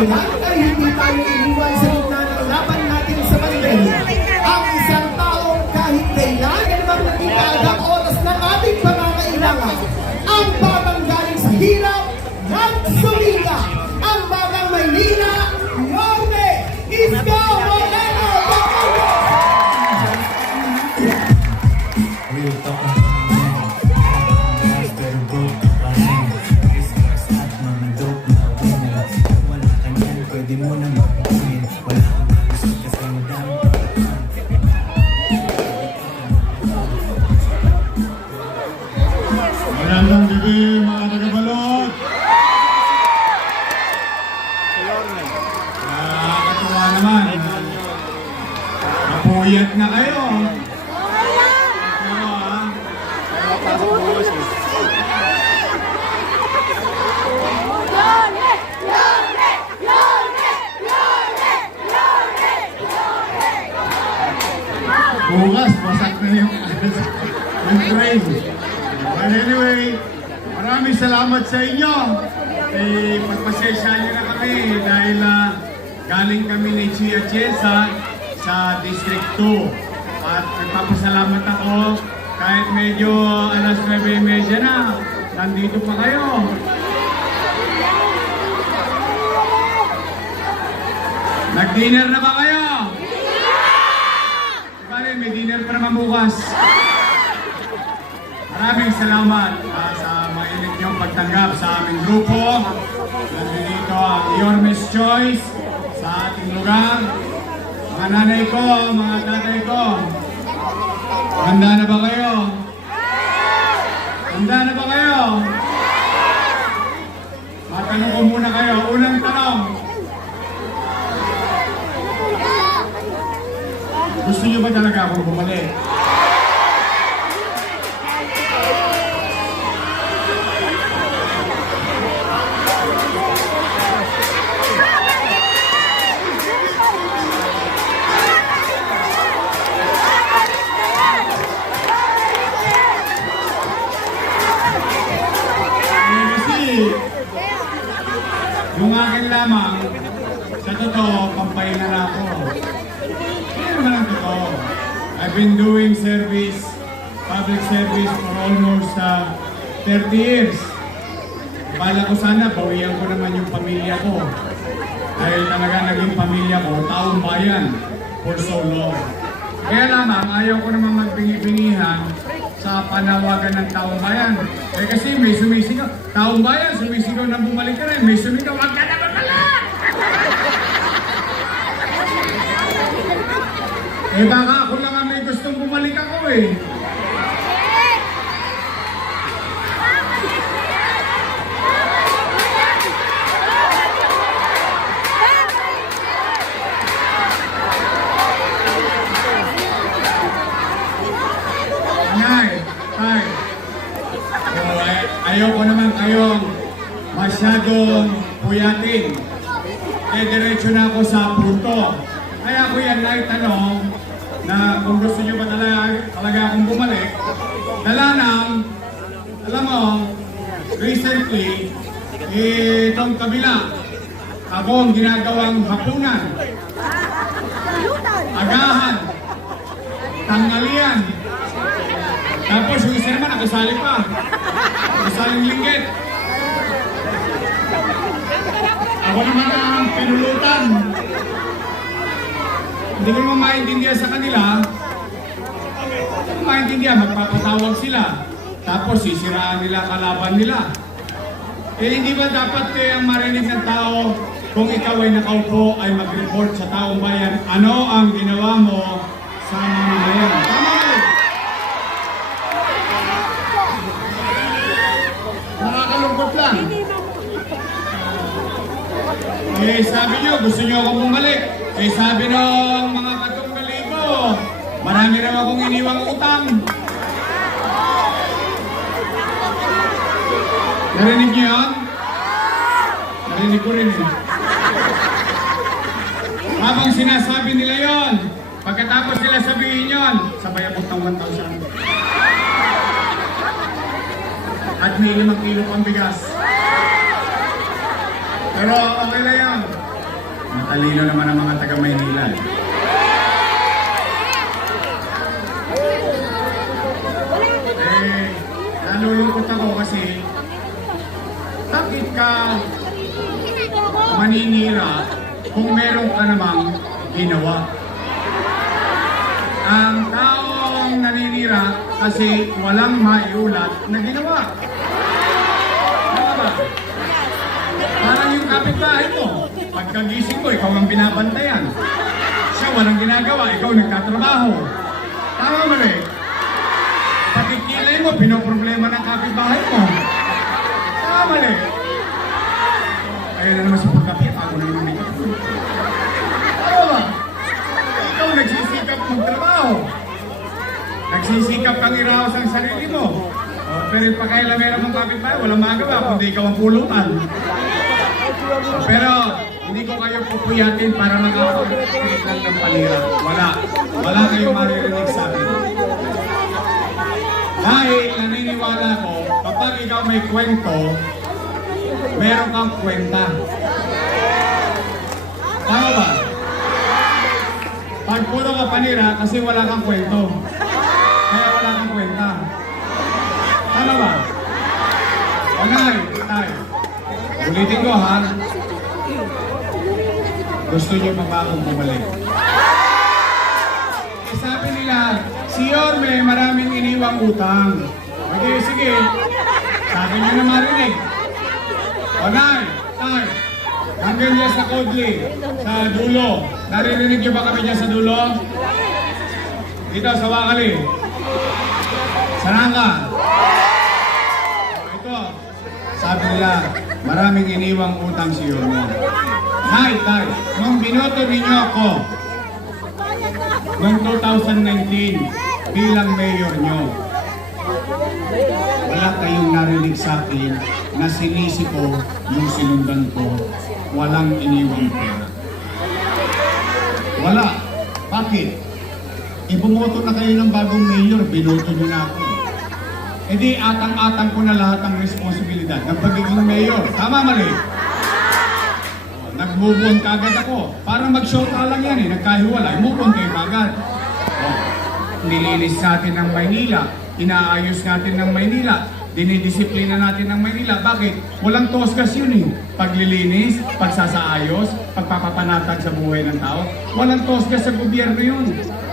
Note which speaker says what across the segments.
Speaker 1: kailan ay hindi tayo iniwan sa gitna ng laban natin sa pandemya. Ang isang taong kahit kailan ay naman nakita ang oras ng ating pangangailangan. Ang
Speaker 2: bukas, wasak na yung, yung train. But anyway, maraming salamat sa inyo. Eh, pagpasensya niyo na kami dahil ah, galing kami ni Chia Chiesa sa District 2. At nagpapasalamat ako kahit medyo alas 9.30 na, nandito pa kayo. Nag-dinner na ba kayo? Bale, may naman bukas. Maraming salamat ah, sa mainit niyong pagtanggap sa aming grupo. Nandito ang Yormes Choice sa ating lugar. Mga nanay ko, mga tatay ko. Handa na ba kayo? Handa na ba kayo? Matanong ko muna kayo. Unang tanong. Gusto niyo ba I've been doing service, public service for almost uh, 30 years. Bala ko sana, bawian ko naman yung pamilya ko. Dahil talaga naging pamilya ko, taong bayan for so long. Kaya lamang, ayaw ko naman magbingi-bingihan sa panawagan ng taong bayan. Eh kasi may sumisigaw. Taong bayan, sumisigaw na bumalik ka rin. May sumigaw, wag ka na magkala! eh baka ako lang gustong bumalik ako eh. Nay, tay. So, ay, ayoko naman kayong masyadong puyatin. Eh, diretso na ako sa punto. Kaya ko yan lang tanong na kung gusto nyo ba talaga, talaga akong bumalik. Dala ng, alam mo, recently, itong kabila, ako ang ginagawang hapunan, agahan, tanghalian, tapos yung isa naman nakasali pa. Nakasaling linggit. Ako naman ang pinulutan. Hindi ko naman maintindihan sa kanila. Hindi ko maintindihan, magpapatawag sila. Tapos sisiraan nila kalaban nila. Eh hindi ba dapat eh, ang marinig ng tao kung ikaw ay nakaupo ay mag-report sa taong bayan, ano ang ginawa mo sa mamamayan? Tama mali? Nakakalungkot lang. Eh, sabi nyo, gusto nyo akong bumalik. Eh, sabi ng mga katunggali ko, marami raw akong iniwang utang. Narinig nyo yun? Narinig ko rin eh. Habang sinasabi nila yon, pagkatapos nila sabihin yon, sabay abot ng 1,000. At may limang kilo pang bigas. Pero okay na yan. Matalino naman ang mga taga Maynila. eh. Eh, nalulungkot ako kasi bakit ka maninira kung meron ka namang ginawa? Ang taong naninira kasi walang maiulat na ginawa. Tama ba? Parang yung kapitbahay mo, pagkagising mo, ikaw ang binabantayan. Siya walang ginagawa, ikaw nagtatrabaho. Tama rin? Pakikilay mo, pinoproblema ng kapitbahay mo. Tama rin. Ayun na naman sa pagkapit, ako na may kapit. Tama ba? Ikaw nagsisikap magtrabaho. Nagsisikap kang iraos ang sarili mo. O, pero yung pakailamera mong kapitbahay, walang magawa, kundi ikaw ang pulutan. Pero hindi ko kayo pupuyatin para makapag-create ng panira. Wala. Wala kayong maririnig sa akin. Dahil naniniwala ko, kapag ikaw may kwento, meron kang kwenta. Tama ba? Pag puro ka panira kasi wala kang kwento. Kaya wala kang kwenta. Tama ba? Okay, tayo. Ulitin ko ha. Gusto niyo pa ba akong bumalik? Eh, sabi nila, si Yorme maraming iniwang utang. Okay, sige. Sa akin nyo na marinig. Okay, tay. Hanggang dyan sa Kodli, sa dulo. Naririnig niyo ba kami dyan sa dulo? Dito, sa Wakali. Saranga. Ito, sabi nila, maraming iniwang utang si Yorme. Tay, tay, nung binoto ninyo ako, noong 2019 bilang mayor nyo, wala kayong narinig sa akin na sinisi ko yung sinundan ko, walang iniwang pera. Wala. Bakit? E bumoto na kayo ng bagong mayor, binoto nyo na ako. E di atang-atang ko na lahat ng responsibilidad ng pagiging mayor. Tama mali? Nag-move on kagad ako. Para mag-shota lang yan eh. Nagkahiwalay. Move on kayo kagad. Oh, nilinis natin ng Maynila. Inaayos natin ng Maynila. Dinidisiplina natin ng Maynila. Bakit? Walang tosgas yun eh. Paglilinis, pagsasaayos, pagpapapanatag sa buhay ng tao. Walang tosgas sa gobyerno yun.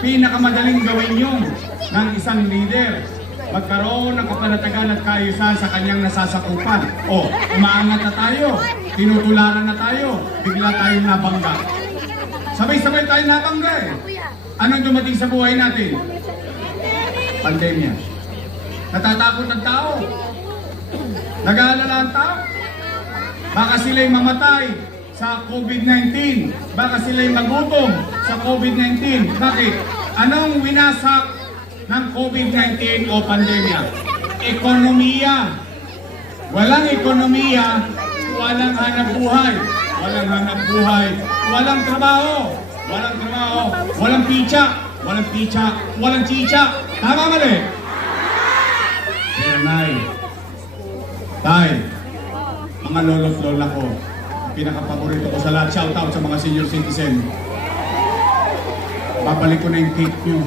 Speaker 2: Pinakamadaling gawin yun ng isang leader magkaroon ng kapanatagan at kaayusan sa kanyang nasasakupan. O, umaangat na tayo, tinutularan na tayo, bigla tayong nabangga. Sabay-sabay tayong nabangga eh. Anong dumating sa buhay natin? Pandemya. Natatakot ang tao. Nag-aalala ang tao. Baka sila'y mamatay sa COVID-19. Baka sila'y magutom sa COVID-19. Bakit? Anong winasak ng COVID-19 o pandemya? Ekonomiya. Walang ekonomiya, walang hanap buhay. Walang hanap buhay, walang trabaho. Walang trabaho, walang picha. Walang picha, walang chicha. Tama mali? Pero Nay, Tay, mga lolo't lola ko, pinakapaborito ko sa lahat, shout out sa mga senior citizen. Babalik ko na yung cake nyo.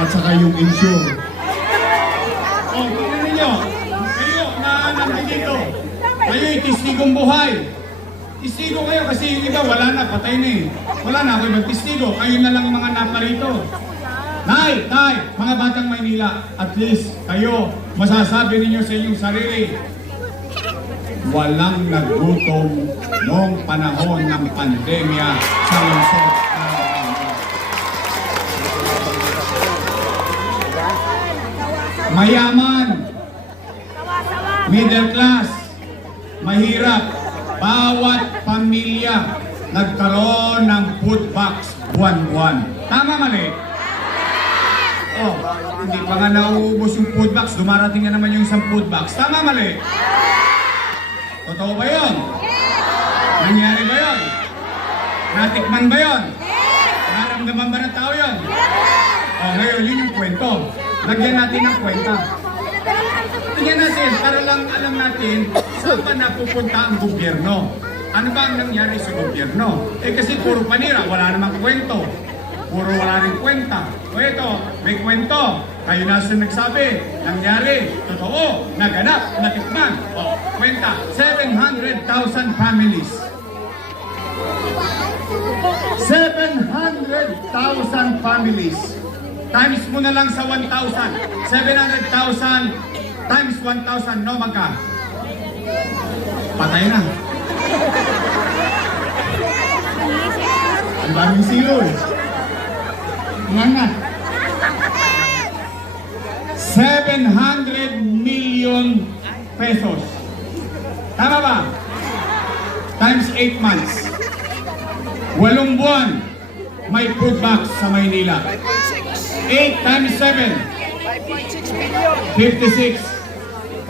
Speaker 2: At saka yung insure. Oh, tingnan ninyo. Kayo na nandito. Kayo yung tistigong buhay. Tistigo kayo kasi yung iba wala na, patay na eh. Wala na ako ibang tistigo. Kayo na lang ang mga naparito. Nay, tay, mga batang Maynila, at least kayo, masasabi ninyo sa inyong sarili, walang nagutom noong panahon ng pandemya sa lungsod. Mayaman, middle class, mahirap, bawat pamilya nagkaroon ng food box buwan-buwan. Tama mali? Oh, hindi pa nga nauubos yung food box, dumarating na naman yung isang food box. Tama mali? Totoo ba yun? Nangyari ba yun? Natikman ba yun? Naramdaman ba ng tao yun? Oh, ngayon, yun yung kwento. Lagyan natin ng kwenta. Tingnan natin, para lang alam natin saan ba napupunta ang gobyerno. ano ba ang nangyari sa gobyerno? Eh kasi puro panira, wala namang kwento. Puro wala rin kwenta. O ito, may kwento. Kayo na sa nagsabi, nangyari, totoo, naganap, natikman. O, kwenta, 700,000 families. 700,000 families. Times mo na lang sa 1,000. 700,000 times 1,000, no magka? Patay na. Ang daming zero eh. Nga nga. 700 million pesos. Tama ba? Times 8 months. Walong buwan may food box sa Maynila. 8 times 7. 56.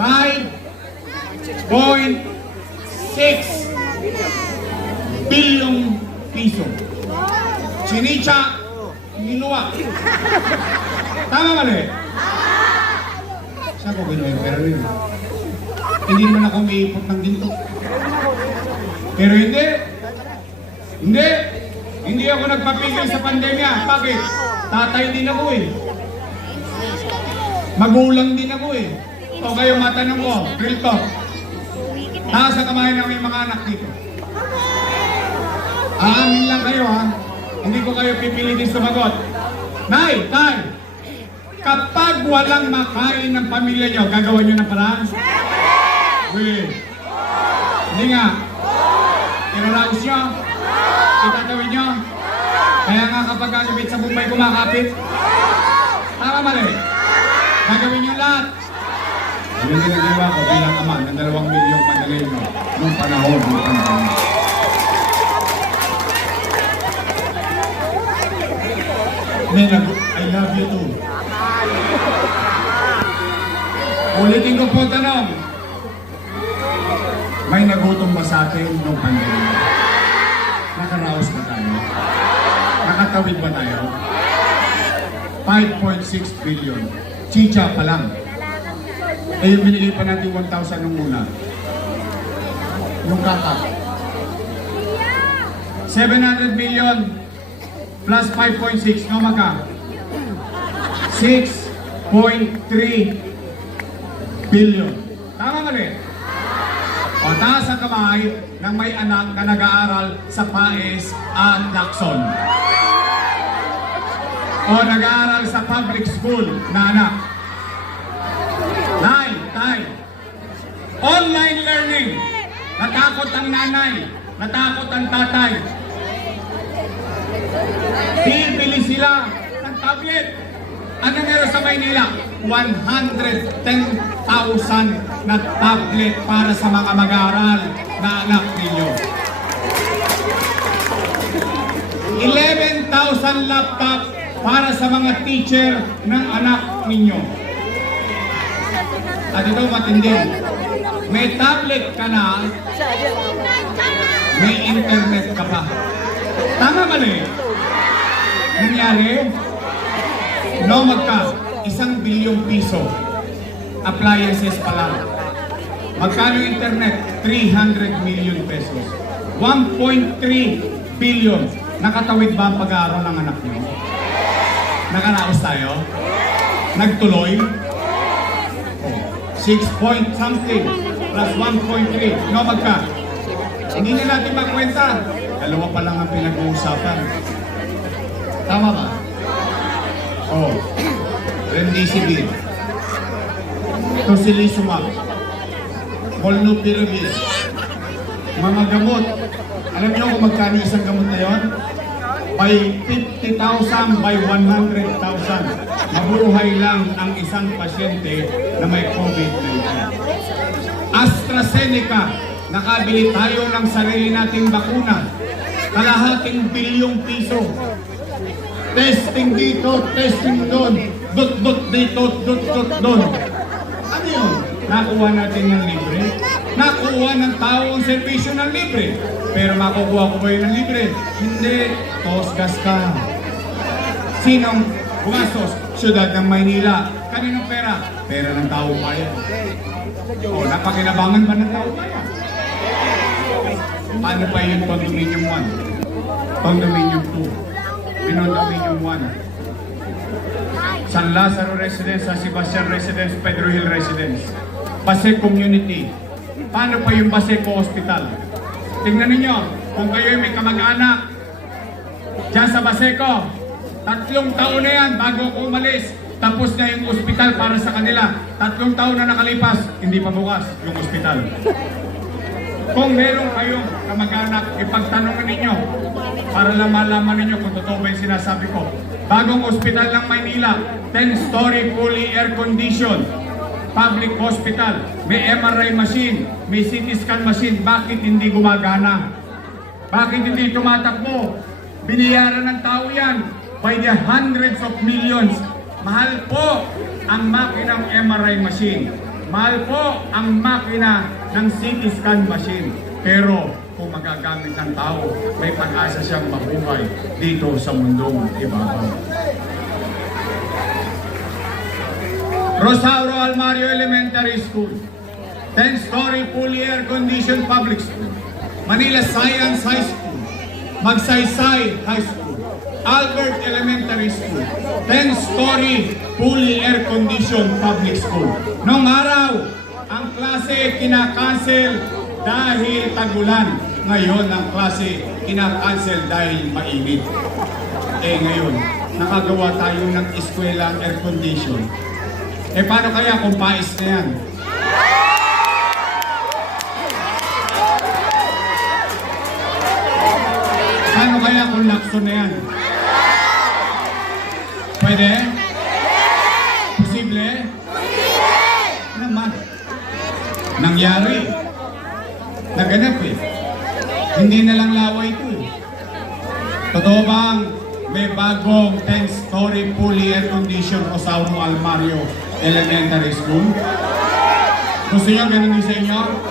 Speaker 2: 5.6 bilyong piso. Chinicha, ginawa. Tama mali? Saan ko ginawa yung rin? Hindi naman ako umiipot ng ginto. Pero hindi. Hindi. Hindi ako nagpapigil sa pandemya. Bakit? Tatay din ako eh. Magulang din ako eh. O kayo matanong ko, real talk. Taas sa kamay ng may mga anak dito. Aamin lang kayo ha. Hindi ko kayo pipilitin sumagot. Nay, tay, kapag walang makain ng pamilya nyo, gagawa nyo ng paraan? Wait. Hindi nga. Iraraos nyo? Itatawin nyo? Kaya nga ibig sa Bombay kumakapit? Tama mali. Gagawin nyo lahat. Yun din ang ginawa ko bilang ama ng dalawang milyong Mandalinyo noong panahon ng pandemya. Nena, I love you too. Ulitin ko po tanong. May nagutom ba sa atin nung pandemya? Nakaraos ba tayo? Nakatawid ba tayo? 5.6 billion. Chicha pa lang. Eh yung binigay pa natin 1,000 nung una. Yung kaka. 700 million plus 5.6. No, maka? 6.3 billion. Tama mali? O taas ang kamay ng may anak na nag-aaral sa PAES at Lacson. O nag-aaral sa public school na anak. Nay, tay. Online learning. Natakot ang nanay. Natakot ang tatay. Bibili sila ng tablet. Ano meron sa Maynila? 110,000 na tablet para sa mga mag-aaral na anak ninyo. 11,000 laptop para sa mga teacher ng anak ninyo. At ito matindi. May tablet ka na, may internet ka pa. Tama mali? Nangyari? No, magka. Isang bilyong piso. Appliances pa lang. Magkano internet? 300 million pesos. 1.3 billion. Nakatawid ba ang pag-aaral ng anak niyo? Nakaraos tayo? Nagtuloy? Oh, 6 point something plus 1.3. No, magka? Hindi na natin magkwenta. Dalawa pa lang ang pinag-uusapan. Tama ba? Oh. Remdesivir. Tocilizumab. Molnupiravir. Mga gamot. Alam niyo kung magkano isang gamot na yon? By 50,000 by 100,000. Mabuhay lang ang isang pasyente na may COVID-19. AstraZeneca, nakabili tayo ng sarili nating bakuna. Kalahating bilyong piso. Testing dito, testing doon. Dot-dot dito, dot-dot doon. Ano yun? Nakuha natin ng libre? Nakuha ng tao ang servisyo ng libre. Pero makukuha ko ba yun ng libre? Hindi. Tos gas ka. Sinong gumastos? Siyudad ng Maynila. Kaninong pera? Pera ng tao bayan. O, napakinabangan ba ng tao bayan? Paano pa yung condominium 1? Condominium 2? Pinondominium 1? San Lazaro Residence, San Sebastian Residence, Pedro Hill Residence. Base Community. Paano pa yung Baseco Hospital? Tingnan ninyo, kung kayo may kamag-anak dyan sa Baseco, tatlong taon na yan bago ako umalis. Tapos na yung ospital para sa kanila. Tatlong taon na nakalipas, hindi pa bukas yung ospital. Kung meron kayong kamag-anak, ipagtanungan ninyo para lang malaman ninyo kung totoo ba yung sinasabi ko. Bagong ospital ng Maynila, 10-story fully air-conditioned public hospital. May MRI machine, may CT scan machine. Bakit hindi gumagana? Bakit hindi tumatakbo? Biniyaran ng tao yan by the hundreds of millions. Mahal po ang makinang MRI machine. Mahal po ang makina ng CT scan machine. Pero kung magagamit ng tao, may pag-asa siyang mabuhay dito sa mundong ibabaw. Rosauro Almario Elementary School. 10-story fully air-conditioned public school. Manila Science High School. Magsaysay High School. Albert Elementary School. 10-story fully air-conditioned public school. Noong araw, ang klase kinakancel dahil tagulan. Ngayon, ang klase kinakancel dahil mainit. Eh ngayon, nakagawa tayo ng eskwela air condition. Eh paano kaya kung pais na yan? Paano kaya kung lakso na yan? Pwede? Posible? Naman. Nangyari. Naganap eh. Hindi na lang laway ito eh. Totoo bang may bagong 10-story fully air-conditioned Rosauro Almario Elementary School? Gusto niyo ganun din sa?